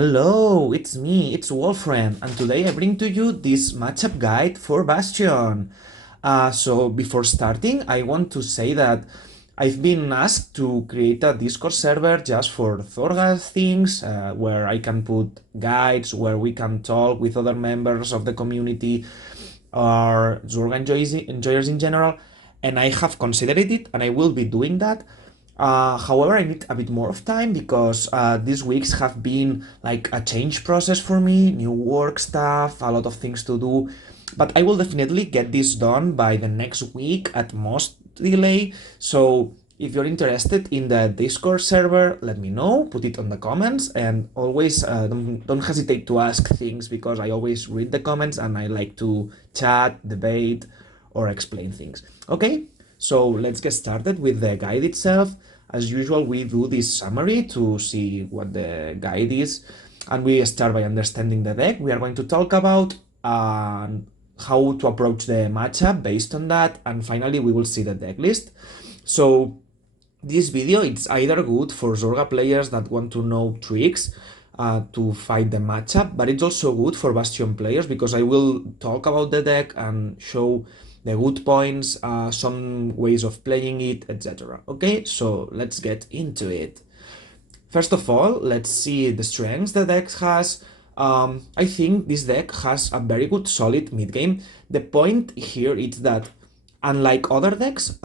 Hello, it's me, it's Wolfram, and today I bring to you this matchup guide for Bastion. So before starting, I want to say that I've been asked to create a Discord server just for Zorga things, where I can put guides, where we can talk with other members of the community or Zorga enjoyers in general, and I have considered it, and I will be doing that. However, I need a bit more of time because these weeks have been like a change process for me, new work stuff, a lot of things to do. But I will definitely get this done by the next week at most delay. So if you're interested in the Discord server, let me know, put it on the comments, and always don't hesitate to ask things because I always read the comments and I like to chat, debate, or explain things. Okay? So let's get started with the guide itself. As usual, we do this summary to see what the guide is, and we start by understanding the deck. We are going to talk about how to approach the matchup based on that, and finally we will see the deck list. So this video, it's either good for Zorga players that want to know tricks to fight the matchup, but it's also good for Bastion players because I will talk about the deck and show the good points, some ways of playing it, etc. Okay, so let's get into it. First of all, let's see the strengths the deck has. I think this deck has a very good solid mid game. The point here is that unlike other decks,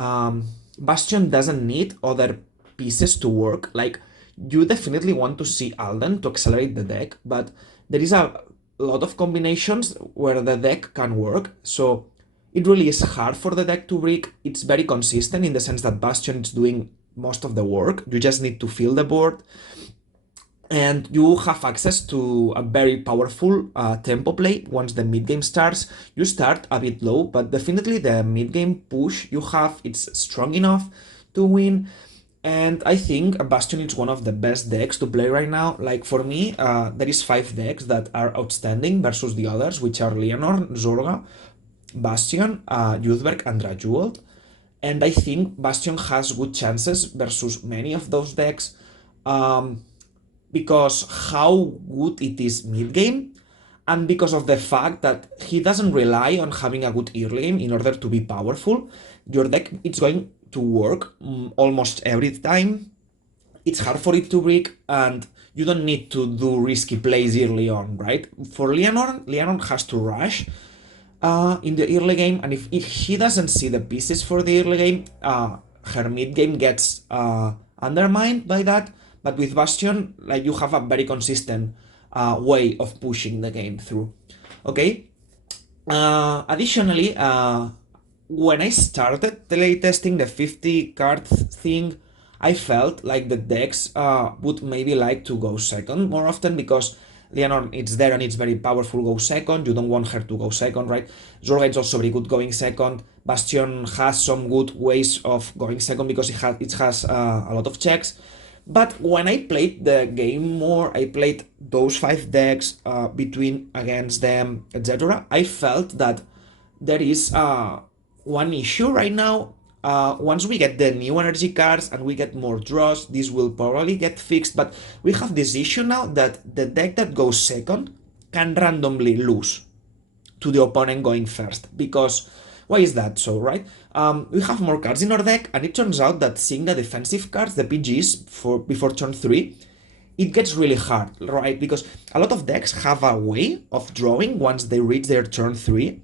Bastion doesn't need other pieces to work. Like, you definitely want to see Alden to accelerate the deck, but there is a lot of combinations where the deck can work. So it really is hard for the deck to break. It's very consistent in the sense that Bastion is doing most of the work. You just need to fill the board. And you have access to a very powerful tempo play once the mid game starts. You start a bit low, but definitely the mid game push you have, it's strong enough to win. And I think Bastion is one of the best decks to play right now. Like for me, there is 5 decks that are outstanding versus the others, which are Leonor, Zorga, Bastion, Youthberg, and Drajewald. And I think Bastion has good chances versus many of those decks because how good it is mid-game, and because of the fact that he doesn't rely on having a good early game in order to be powerful. Your deck is going to work almost every time. It's hard for it to break, and you don't need to do risky plays early on, right? For Leonor has to rush in the early game, and if he doesn't see the pieces for the early game, her mid game gets undermined by that. But with Bastion, like, you have a very consistent way of pushing the game through. Okay. Additionally, when I started play testing the 50 card thing, I felt like the decks would maybe like to go second more often because Leonor, it's there and it's very powerful, go second. You don't want her to go second, right? Zorga is also very good going second. Bastion has some good ways of going second because it has a lot of checks. But when I played the game more, I played those 5 decks between, against them, etc. I felt that there is one issue right now. Once we get the new energy cards and we get more draws, this will probably get fixed, but we have this issue now that the deck that goes second can randomly lose to the opponent going first. Because, why is that so, right? We have more cards in our deck, and it turns out that seeing the defensive cards, the PGs, before turn 3, it gets really hard, right? Because a lot of decks have a way of drawing once they reach their turn 3.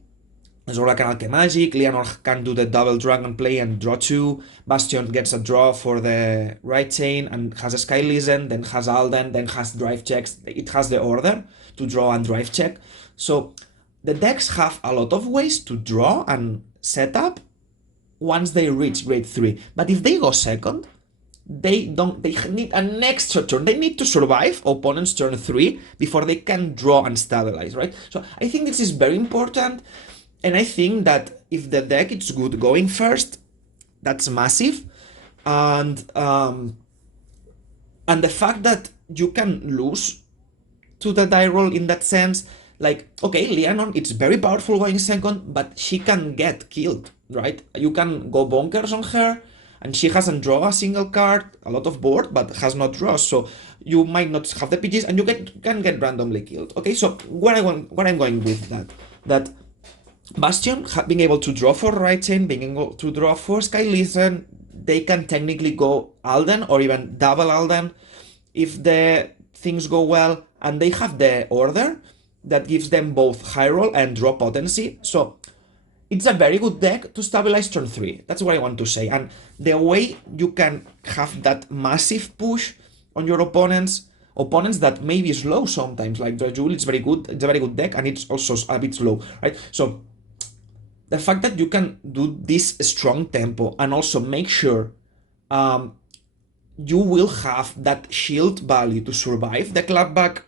Zorga can Alchemy Magic, Leonor can do the double dragon play and draw 2, Bastion gets a draw for the right chain and has a Sky Listen, then has Alden, then has drive checks. It has the order to draw and drive check. So the decks have a lot of ways to draw and set up once they reach grade 3. But if they go second, they need an extra turn. They need to survive opponent's turn 3 before they can draw and stabilize, right? So I think this is very important. And I think that if the deck is good going first, that's massive. And the fact that you can lose to the die roll in that sense, like, okay, Leonor, it's very powerful going second, but she can get killed, right? You can go bonkers on her, and she hasn't drawn a single card, a lot of board, but has not draws. So you might not have the PGs, and you can get randomly killed. Okay, so where I'm going with that Bastion being able to draw for right chain, being able to draw for Skylisten, they can technically go Alden or even double Alden if the things go well, and they have the order that gives them both high roll and draw potency. So it's a very good deck to stabilize turn 3. That's what I want to say. And the way you can have that massive push on your opponents that may be slow sometimes, like Drajul, it's very good. It's a very good deck, and it's also a bit slow, right? So the fact that you can do this strong tempo and also make sure you will have that shield value to survive the clapback,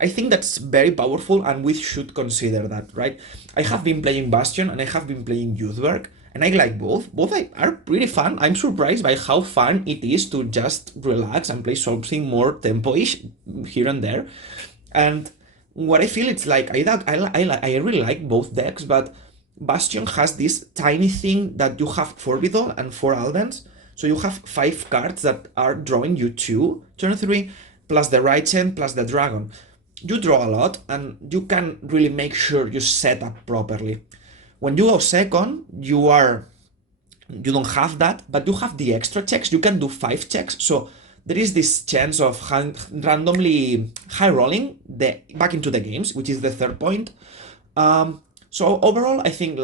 I think that's very powerful, and we should consider that, right? I have been playing Bastion and I have been playing Youthwork, and I like both. Both are pretty fun. I'm surprised by how fun it is to just relax and play something more tempo-ish here and there. And what I feel, it's like I really like both decks, but Bastion has this tiny thing that you have 4 Vidal and 4 Aldens. So you have 5 cards that are drawing you 2 turn 3, plus the right hand, plus the dragon. You draw a lot, and you can really make sure you set up properly. When you go second, you don't have that, but you have the extra checks. You can do 5 checks, so there is this chance of randomly high rolling back into the games, which is the third point. So overall, I think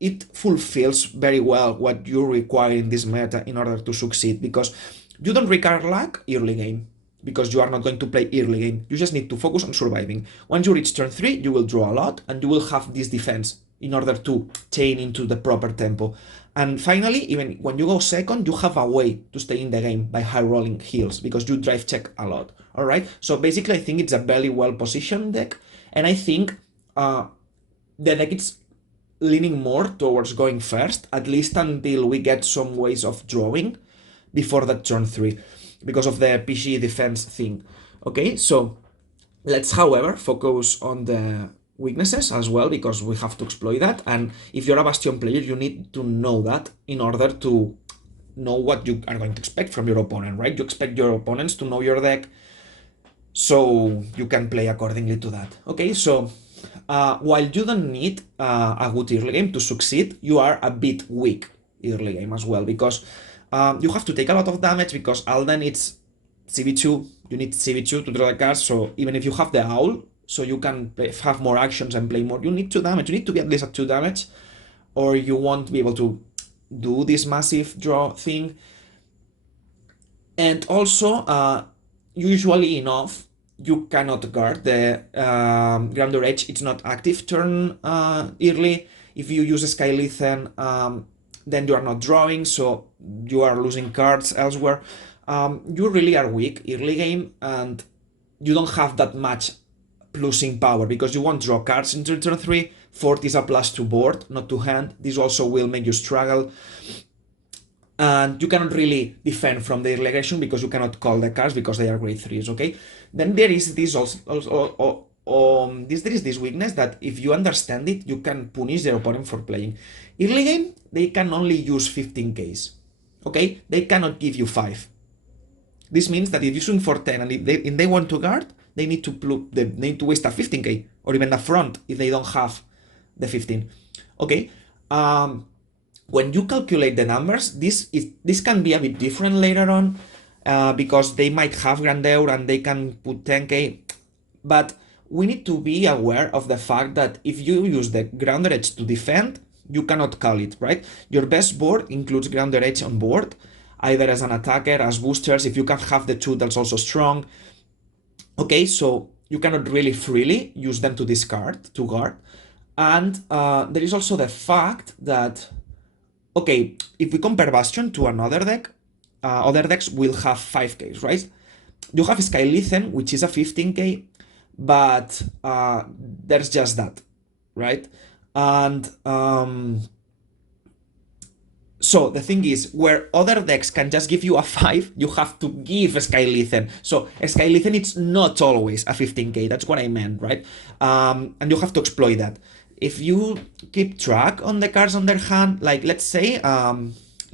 it fulfills very well what you require in this meta in order to succeed, because you don't require luck early game, because you are not going to play early game. You just need to focus on surviving. Once you reach turn 3, you will draw a lot, and you will have this defense in order to chain into the proper tempo. And finally, even when you go second, you have a way to stay in the game by high rolling heals, because you drive check a lot. All right. So basically, I think it's a very well positioned deck, and I think the deck is leaning more towards going first, at least until we get some ways of drawing before that turn 3, because of the PG defense thing. Okay, so let's, however, focus on the weaknesses as well, because we have to exploit that. And if you're a Bastion player, you need to know that in order to know what you are going to expect from your opponent, right? You expect your opponents to know your deck, so you can play accordingly to that. Okay, so while you don't need a good early game to succeed, you are a bit weak early game as well, because you have to take a lot of damage, because Alden it's CB2, you need CB2 to draw the cards, so even if you have the Owl, so you can have more actions and play more, you need 2 damage, you need to be at least at 2 damage, or you won't be able to do this massive draw thing. And also, usually enough, you cannot guard the Grounder Edge, it's not active turn early. If you use a Skylithen, then you are not drawing, so you are losing cards elsewhere. You really are weak early game, and you don't have that much plusing power, because you won't draw cards into turn 3. Fort is a plus to board, not to hand. This also will make you struggle. And you cannot really defend from the relegation, because you cannot call the cards because they are grade 3s, okay? Then there is this there is this weakness that if you understand it, you can punish their opponent for playing. Early game, they can only use 15Ks, okay? They cannot give you 5. This means that if you swing for 10 and if they want to guard, they need to waste a 15K, or even a front if they don't have the 15. Okay. When you calculate the numbers, this can be a bit different later on, because they might have Grandeur and they can put 10K, but we need to be aware of the fact that if you use the Grounder Edge to defend, you cannot call it, right? Your best board includes Grounder Edge on board, either as an attacker, as boosters. If you can have the 2, that's also strong. Okay, so you cannot really freely use them to discard, to guard. And there is also the fact that, okay, if we compare Bastion to another deck, other decks will have 5Ks, right? You have Skylithen, which is a 15K, but there's just that, right? And so the thing is, where other decks can just give you a 5, you have to give a Skylithen. So a Skylithen, it's not always a 15K, that's what I meant, right? And you have to exploit that. If you keep track on the cards on their hand, like let's say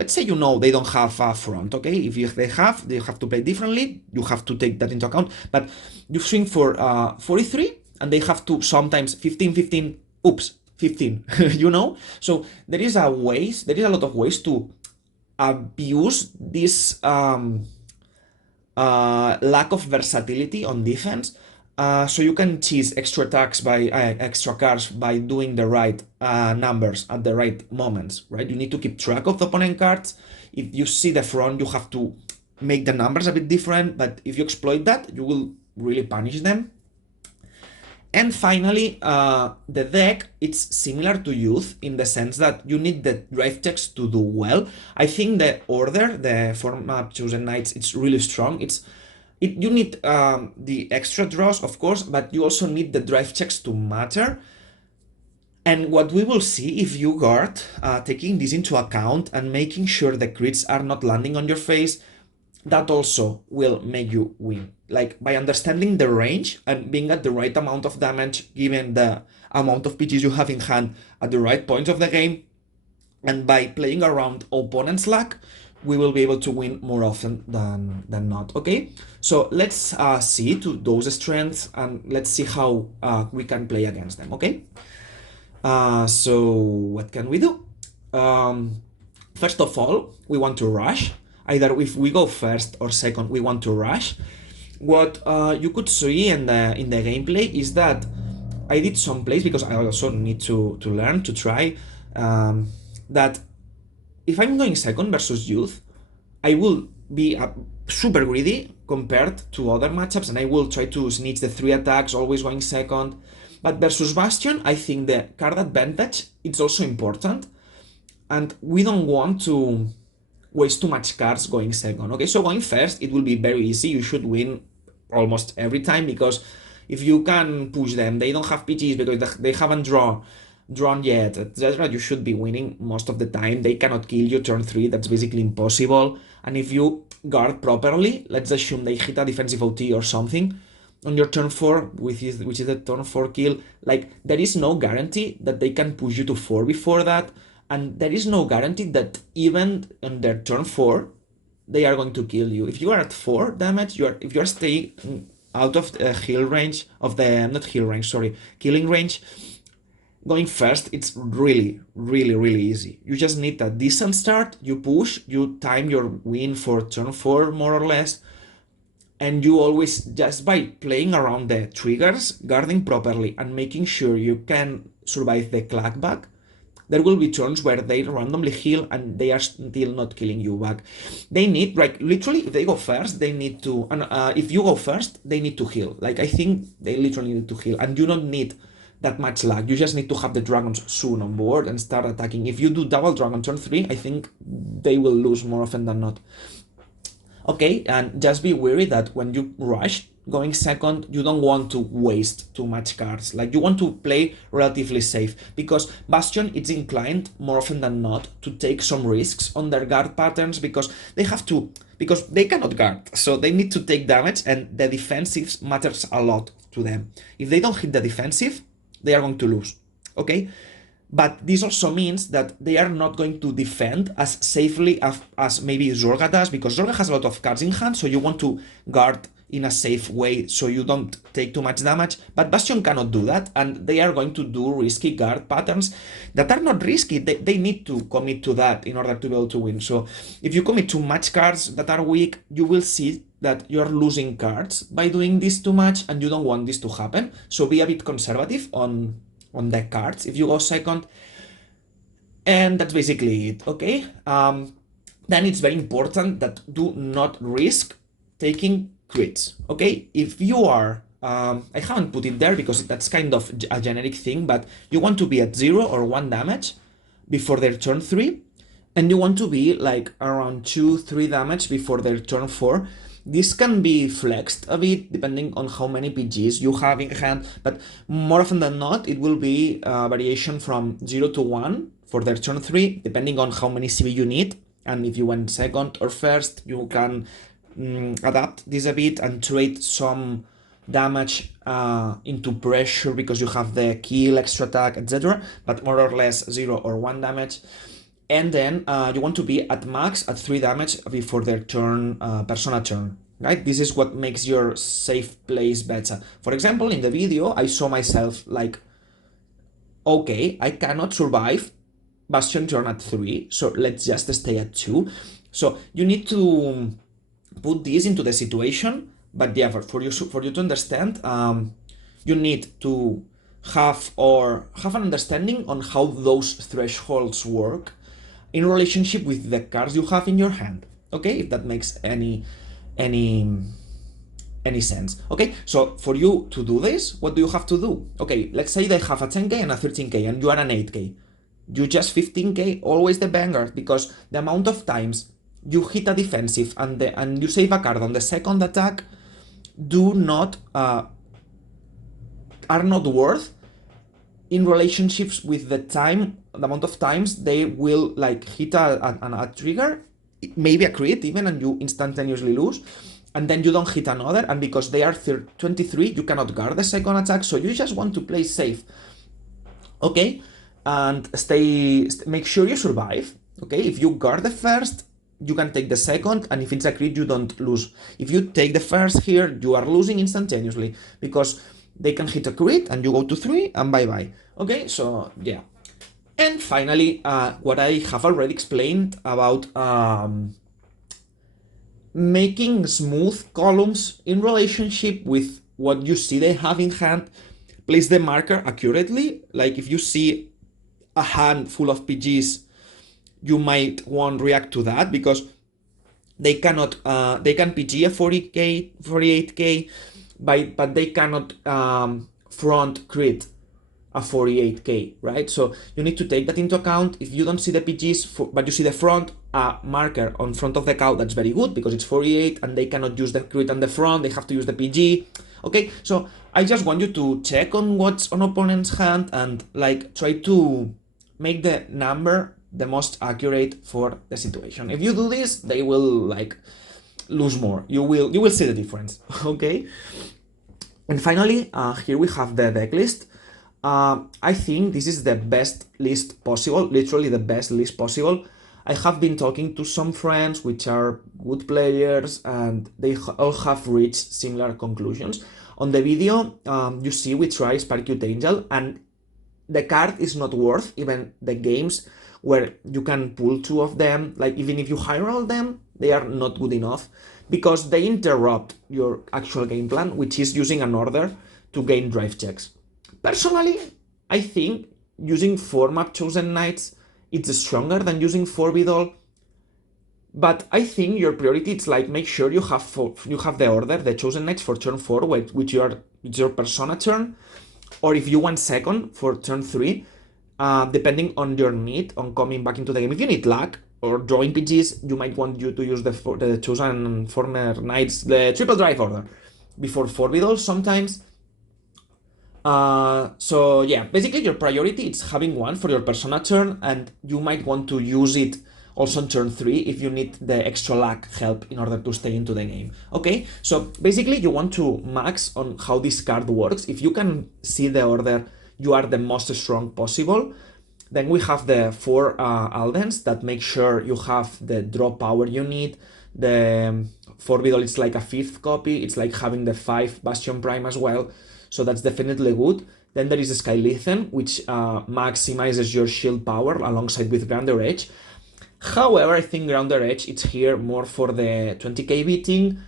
let's say you know they don't have a front, okay? If they have to play differently. You have to take that into account. But you swing for 43, and they have to sometimes 15, 15. Oops, 15. You know. So there is a lot of ways to abuse this lack of versatility on defense. So you can cheese extra attacks by extra cards by doing the right numbers at the right moments, right? You need to keep track of the opponent cards. If you see the front, you have to make the numbers a bit different, but if you exploit that, you will really punish them. And finally, the deck, it's similar to Youth in the sense that you need the drive checks to do well. I think the order, the format chosen knights, it's really strong. You need the extra draws, of course, but you also need the drive checks to matter. And what we will see if you guard, taking this into account and making sure the crits are not landing on your face, that also will make you win. Like by understanding the range and being at the right amount of damage, given the amount of PGs you have in hand at the right points of the game, and by playing around opponent's luck, we will be able to win more often than not, okay? So let's see to those strengths, and let's see how we can play against them, okay? So what can we do? First of all, we want to rush. Either if we go first or second, we want to rush. What you could see in the gameplay is that I did some plays, because I also need to learn, to try, that if I'm going second versus Youth, I will be super greedy compared to other matchups, and I will try to snitch the 3 attacks, always going second. But versus Bastion, I think the card advantage, it's also important, and we don't want to waste too much cards going second, okay? So going first, it will be very easy. You should win almost every time, because if you can push them, they don't have PGs because they haven't drawn yet, etc. You should be winning most of the time. They cannot kill you turn 3, that's basically impossible. And if you guard properly, let's assume they hit a defensive OT or something on your turn 4, which is the turn 4 kill, like there is no guarantee that they can push you to 4 before that. And there is no guarantee that even on their turn 4, they are going to kill you. If you are at 4 damage, if you are staying out of the heal range of the, not heal range, sorry, killing range, going first, it's really, really, really easy. You just need a decent start, you push, you time your win for turn 4, more or less, and you always, just by playing around the triggers, guarding properly, and making sure you can survive the clackback, there will be turns where they randomly heal and they are still not killing you back. They need, like, literally, if they go first, they need to, and if you go first, they need to heal. Like, I think they literally need to heal, and you don't need that much lag. You just need to have the dragons soon on board and start attacking. If you do double dragon turn 3, I think they will lose more often than not. Okay, and just be wary that when you rush going second, you don't want to waste too much cards. Like, you want to play relatively safe, because Bastion is inclined more often than not to take some risks on their guard patterns, because they have to, because they cannot guard, so they need to take damage, and the defensive matters a lot to them. If they don't hit the defensive, they are going to lose, okay? But this also means that they are not going to defend as safely as maybe Zorga does, because Zorga has a lot of cards in hand, so you want to guard in a safe way so you don't take too much damage. But Bastion cannot do that, and they are going to do risky guard patterns that are not risky. They need to commit to that in order to be able to win. So if you commit too much cards that are weak, you will see that you're losing cards by doing this too much, and you don't want this to happen. So be a bit conservative on the cards if you go second. And that's basically it, okay? Then it's very important that do not risk taking crits, okay? If you are, I haven't put it there because that's kind of a generic thing, but you want to be at 0 or 1 damage before their turn 3, and you want to be like around 2-3 damage before their turn 4. This can be flexed a bit depending on how many PGs you have in hand, but more often than not, it will be a variation from 0 to 1 for their turn 3, depending on how many CV you need. And if you went second or first, you can adapt this a bit and trade some damage into pressure because you have the kill, extra attack, etc. But more or less 0 or 1 damage. and then you want to be at max at 3 damage before their turn, persona turn, right? This is what makes your safe plays better. For example, in the video, I saw myself like, okay, I cannot survive Bastion turn at 3, so let's just stay at 2. So you need to put this into the situation, but yeah, for you to understand, you need to have an understanding on how those thresholds work in relationship with the cards you have in your hand. Okay, if that makes any sense. Okay, so for you to do this, what do you have to do? Okay, let's say they have a 10k and a 13k and you are an 8k. You just 15k, always the vanguard, because the amount of times you hit a defensive and you save a card on the second attack are not worth in relationships with the amount of times they will like hit a trigger, maybe a crit even, and you instantaneously lose, and then you don't hit another, and because they are 23, you cannot guard the second attack, so you just want to play safe. Okay, and make sure you survive. Okay, if you guard the first, you can take the second, and if it's a crit, you don't lose. If you take the first here, you are losing instantaneously, because they can hit a crit, and you go to 3, and bye-bye. Okay, so yeah. And finally, what I have already explained about making smooth columns in relationship with what you see they have in hand. Place the marker accurately. Like if you see a hand full of PGs, you might want to react to that, because they cannot they can PG a 40k 48k, but they cannot front crit a 48k, right? So you need to take that into account. If you don't see the PGs but you see the front marker on front of the cow, that's very good, because it's 48 and they cannot use the crit on the front, they have to use the PG. Okay, so I just want you to check on what's on opponent's hand and like try to make the number the most accurate for the situation. If you do this, they will like lose more. You will see the difference. Okay, and finally, here we have the deck list. I think this is the best list possible, literally the best list possible. I have been talking to some friends which are good players, and they all have reached similar conclusions. On the video, you see we try Sparkute Angel, and the card is not worth even the games where you can pull 2 of them. Like even if you high roll them, they are not good enough, because they interrupt your actual game plan, which is using an order to gain drive checks. Personally, I think using 4 map chosen knights, it's stronger than using 4 Vidal. But I think your priority is like make sure you have the order, the chosen knights for turn 4, which your persona turn, or if you want second for turn 3, depending on your need on coming back into the game. If you need luck or drawing PGs, you might want you to use the chosen former knights, the triple drive order, before 4 Vidal sometimes. So yeah, basically your priority is having one for your persona turn, and you might want to use it also on turn 3 if you need the extra luck help in order to stay into the game. Okay, so basically you want to max on how this card works. If you can see the order, you are the most strong possible. Then we have the 4 Aldens that make sure you have the draw power you need. The 4 Vidal is like a 5th copy, it's like having the 5 Bastion Prime as well. So that's definitely good. Then there is Skylithen, which maximizes your shield power alongside with Grounder Edge. However, I think Grounder Edge, it's here more for the 20k beating,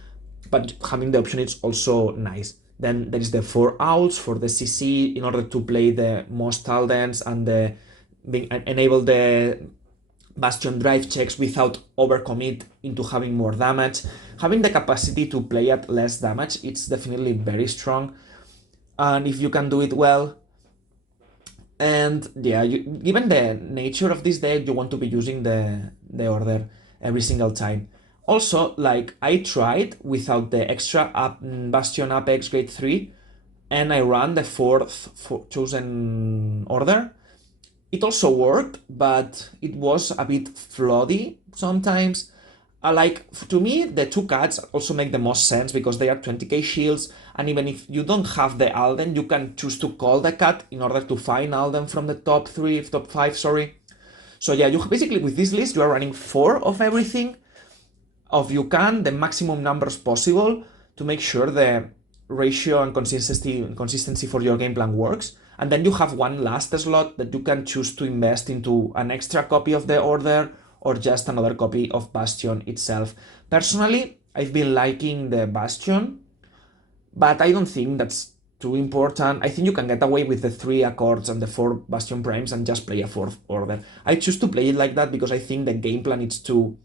but having the option is also nice. Then there is the 4 Owls for the CC in order to play the most Aldens and enable the Bastion drive checks without overcommit into having more damage. Having the capacity to play at less damage, it's definitely very strong. And if you can do it well, and yeah, given the nature of this deck, you want to be using the order every single time. Also, like I tried without the extra Bastion Apex grade 3, and I ran the 4th chosen order. It also worked, but it was a bit floody sometimes. Like, to me, the 2 cards also make the most sense because they are 20k shields, and even if you don't have the Alden, you can choose to call the cat in order to find Alden from the top 5, sorry. So yeah, you basically with this list you are running 4 of everything, of you can the maximum numbers possible to make sure the ratio and consistency for your game plan works. And then you have one last slot that you can choose to invest into an extra copy of the order or just another copy of Bastion itself. Personally, I've been liking the Bastion, but I don't think that's too important. I think you can get away with the 3 accords and the 4 Bastion primes and just play a 4th order. I choose to play it like that because I think the game plan is to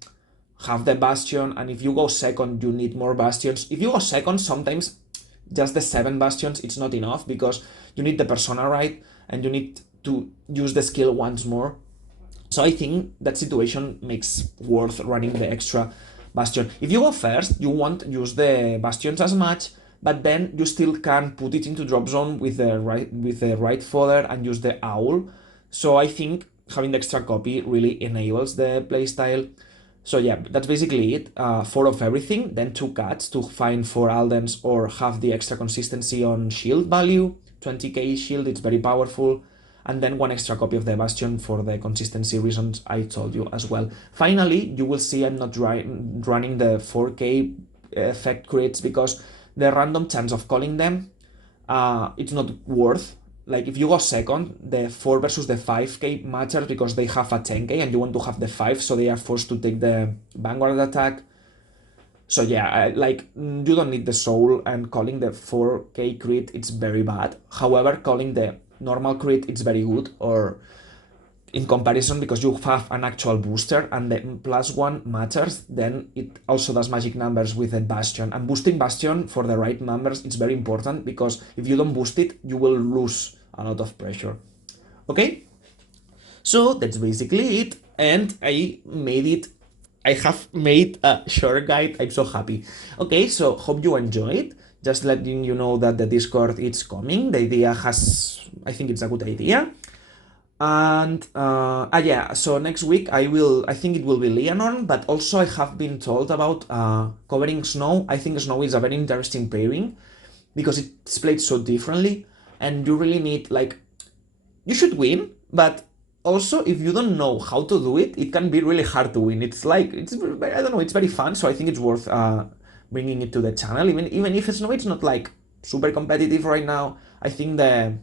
have the Bastion, and if you go second, you need more Bastions. If you go second, sometimes just the 7 Bastions, it's not enough because you need the persona right, and you need to use the skill once more. So I think that situation makes worth running the extra Bastion. If you go first, you won't use the Bastions as much, but then you still can put it into drop zone with the right fodder and use the owl. So I think having the extra copy really enables the playstyle. So yeah, that's basically it. 4 of everything, then 2 cats to find 4 Aldens or have the extra consistency on shield value. 20k shield, it's very powerful. And then 1 extra copy of the Bastion for the consistency reasons I told you as well. Finally, you will see I'm not running the 4k effect crits because the random chance of calling them, it's not worth. Like if you go second, the 4 versus the 5k matters because they have a 10k and you want to have the 5, so they are forced to take the vanguard attack. So yeah, like you don't need the soul, and calling the 4k crit, it's very bad. However, calling the normal crit, it's very good, or in comparison, because you have an actual booster and the +1 matters, then it also does magic numbers with a Bastion. And boosting Bastion for the right numbers, it's very important because if you don't boost it, you will lose a lot of pressure. Okay? So that's basically it. And I have made a short guide. I'm so happy. Okay, so hope you enjoyed. Just letting you know that the Discord is coming. The idea I think it's a good idea. And yeah, so next week I think it will be Leonor, but also I have been told about covering Snow. I think Snow is a very interesting pairing because it's played so differently, and you really need, like, you should win, but also if you don't know how to do it, it can be really hard to win. It's like, I don't know, it's very fun, so I think it's worth bringing it to the channel, even if Snow it's not like super competitive right now. I think the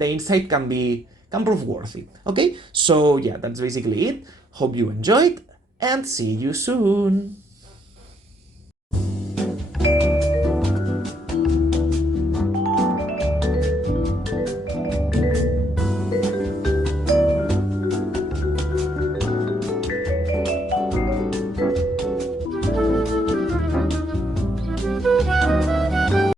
insight can prove worthy. Okay, so yeah, that's basically it. Hope you enjoyed, and see you soon.